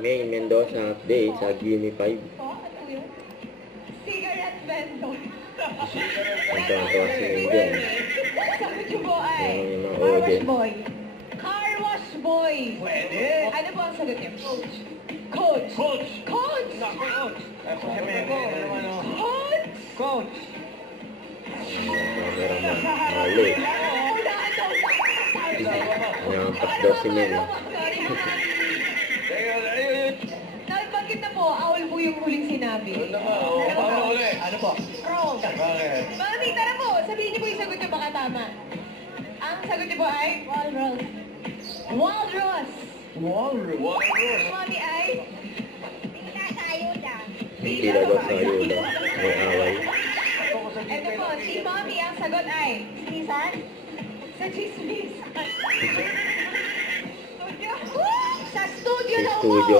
May Mendoza update sa Gimme 5. Ano yun? Cigarette vendor. Ang tawa si May dyan. Sagot niyo po ay Ano yung mga car wash audience? boy. Car wash boy. Pwede. Ano po ang sagot niyo? Coach. Coach. Coach. Coach. Ako si Mego. Coach. Coach. Cameraman. Mali. Unahan daw. Nangampas daw si May. Nabanggit na po, awal po yung huling sinabi. Paano ulit? Ano po? Wrong. Bakit? Mami, tara po. Sabihin niyo po yung sagot niyo baka tama. Ang sagot niyo po ay walrus. Walrus. Walrus. Mami ay pila sa ayuda. Pila daw sa ayuda. May away. Ito po, si Mami ang sagot ay sinisan? Sa chismis. Studio. Sa studio Sa daw po. studio.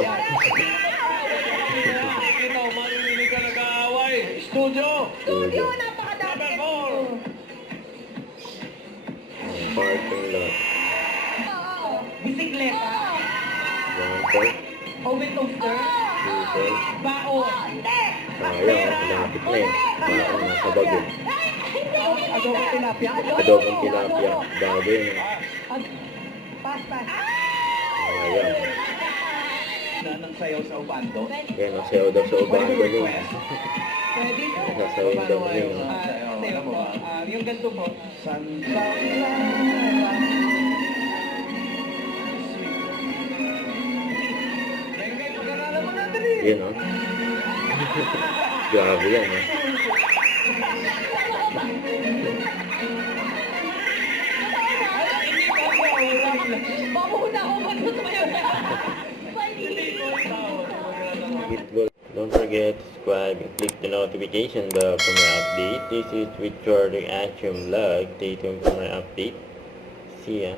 Kita mo, marinig ka nag-aaway. Studio. Studio, napakadami. Number 4. Ang parking lot. Oo. Bisikleta, Ganito. oven toaster, Diesel. bao, Hindi. Sayang. Malapit na eh. Bakang nasa bago. adobo tilapia, Adobong tilapia. Bago yun. pas. Sayang. Nanang sayaw sa ubando. Yan, nasayaw daw sa ubando Pwede nun. request. pwede po. Nasayaw daw Paano yun. ayaw? Sayo po, yung ganito po, Santa Clara. Pag-aralan mo natin eh. Yun oh. Grabe yan oh. Mamuhuna ako magtutumayo na. Bitball. Don't forget to subscribe and click the notification bell for my update. This is Richard Reaction Vlog. Stay tuned for my update. See ya.